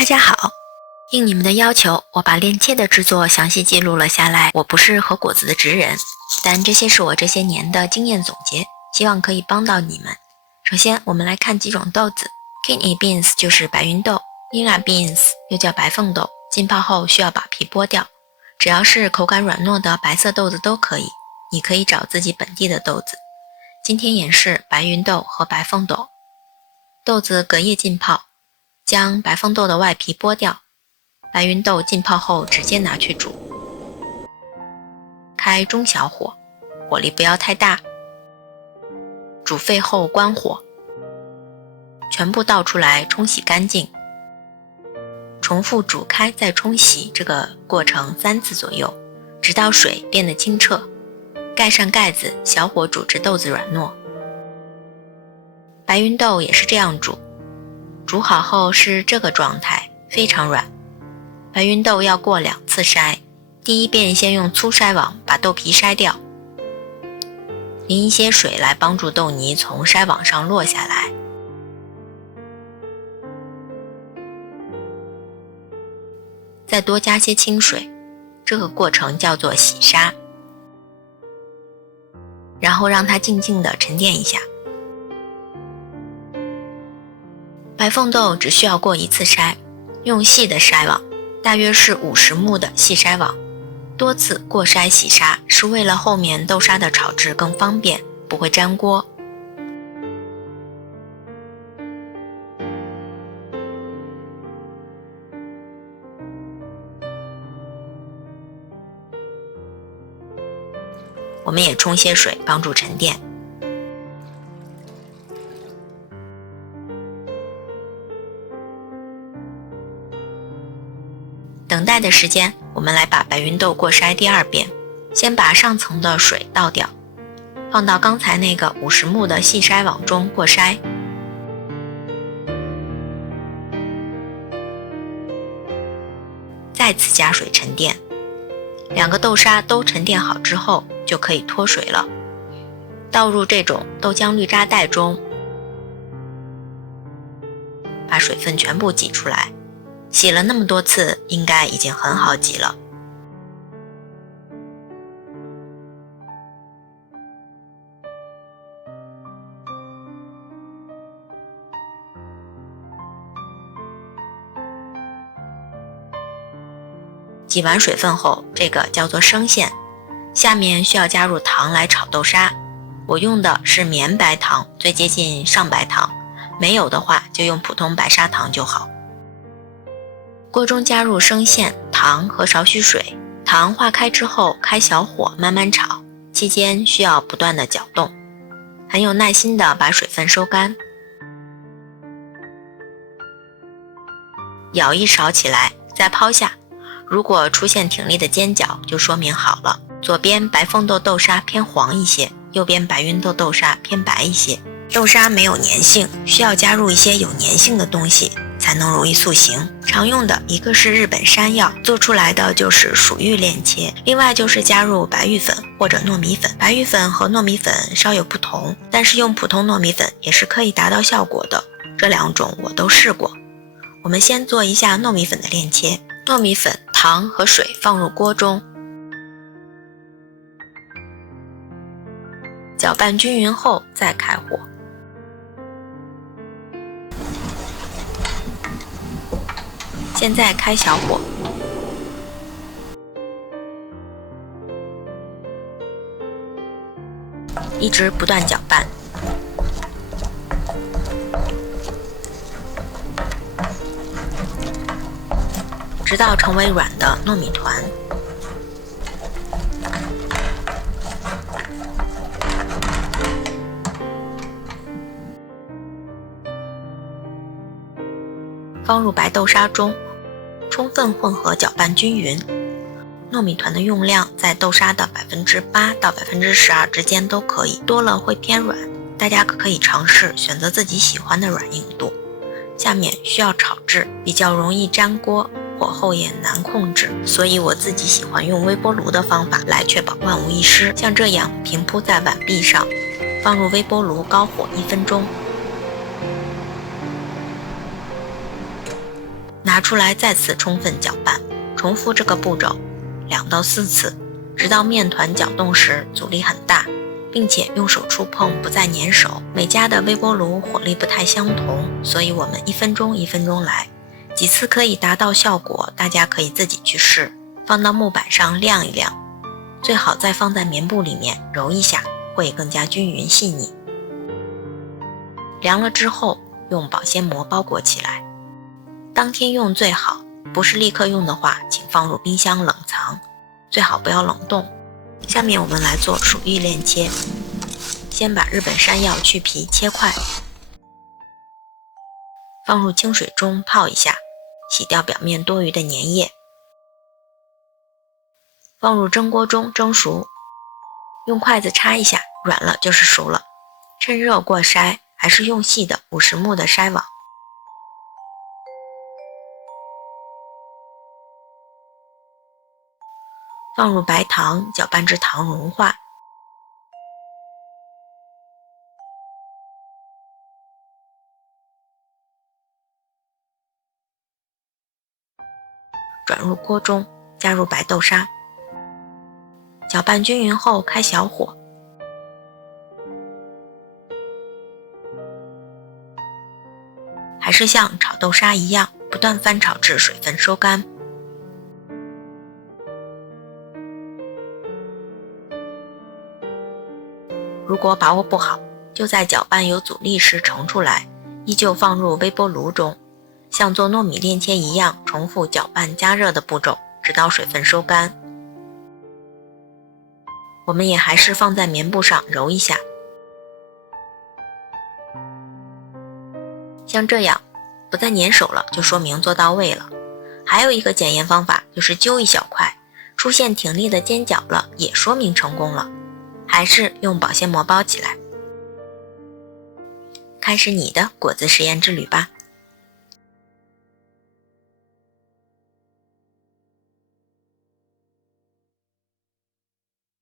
大家好，应你们的要求，我把链切的制作详细记录了下来。我不是和果子的职人，但这些是我这些年的经验总结，希望可以帮到你们。首先，我们来看几种豆子。Kidney beans 就是白芸豆 ，Lima beans 又叫白凤豆，浸泡后需要把皮剥掉。只要是口感软糯的白色豆子都可以，你可以找自己本地的豆子。今天演示白芸豆和白凤豆。豆子隔夜浸泡，将白凤豆的外皮剥掉，白芸豆浸泡后直接拿去煮。开中小火，火力不要太大，煮沸后关火，全部倒出来冲洗干净，重复煮开再冲洗，这个过程3次左右，直到水变得清澈，盖上盖子，小火煮至豆子软糯。白芸豆也是这样煮，煮好后是这个状态，非常软。白芸豆要过2次筛，第一遍先用粗筛网把豆皮筛掉，淋一些水来帮助豆泥从筛网上落下来。再多加些清水，这个过程叫做洗沙，然后让它静静地沉淀一下。白凤豆只需要过1次筛，用细的筛网，大约是50目的细筛网，多次过筛洗沙是为了后面豆沙的炒制更方便，不会粘锅。我们也冲些水帮助沉淀。等待的时间，我们来把白芸豆过筛第2遍。先把上层的水倒掉，放到刚才那个50目的细筛网中过筛。再次加水沉淀，2个豆沙都沉淀好之后，就可以脱水了。倒入这种豆浆滤渣袋中，把水分全部挤出来。洗了那么多次，应该已经很好挤了。挤完水分后，这个叫做生馅。下面需要加入糖来炒豆沙，我用的是绵白糖，最接近上白糖，没有的话就用普通白砂糖就好。锅中加入生馅、糖和少许水，糖化开之后开小火慢慢炒，期间需要不断的搅动，很有耐心的把水分收干。舀一勺起来，再抛下，如果出现挺立的尖角，就说明好了。左边白凤豆豆沙偏黄一些，右边白芸豆豆沙偏白一些。豆沙没有粘性，需要加入一些有粘性的东西，才能容易塑形。常用的一个是日本山药，做出来的就是薯玉链切，另外就是加入白玉粉或者糯米粉。白玉粉和糯米粉稍有不同，但是用普通糯米粉也是可以达到效果的，这2种我都试过。我们先做一下糯米粉的链切，糯米粉、糖和水放入锅中，搅拌均匀后再开火。现在开小火，一直不断搅拌，直到成为软的糯米团。放入白豆沙中，充分混合搅拌均匀。糯米团的用量在豆沙的8%到12%之间都可以，多了会偏软，大家可以尝试选择自己喜欢的软硬度。下面需要炒制，比较容易粘锅，火候也难控制，所以我自己喜欢用微波炉的方法来确保万无一失。像这样平铺在碗壁上，放入微波炉高火1分钟。拿出来再次充分搅拌，重复这个步骤2到4次，直到面团搅动时阻力很大，并且用手触碰不再粘手。每家的微波炉火力不太相同，所以我们1分钟1分钟来，几次可以达到效果，大家可以自己去试。放到木板上晾一晾，最好再放在棉布里面揉一下，会更加均匀细腻。凉了之后用保鲜膜包裹起来，当天用最好，不是立刻用的话请放入冰箱冷藏，最好不要冷冻。下面我们来做薯玉链切，先把日本山药去皮切块，放入清水中泡一下，洗掉表面多余的粘液，放入蒸锅中蒸熟，用筷子插一下，软了就是熟了。趁热过筛，还是用细的50目的筛网。放入白糖，搅拌至糖融化，转入锅中，加入白豆沙，搅拌均匀后开小火，还是像炒豆沙一样不断翻炒至水分收干。如果把握不好，就在搅拌有阻力时盛出来，依旧放入微波炉中，像做糯米链切一样重复搅拌加热的步骤，直到水分收干。我们也还是放在棉布上揉一下，像这样不再粘手了，就说明做到位了。还有一个检验方法就是揪一小块，出现挺立的尖角了，也说明成功了。还是用保鲜膜包起来。开始你的果子实验之旅吧。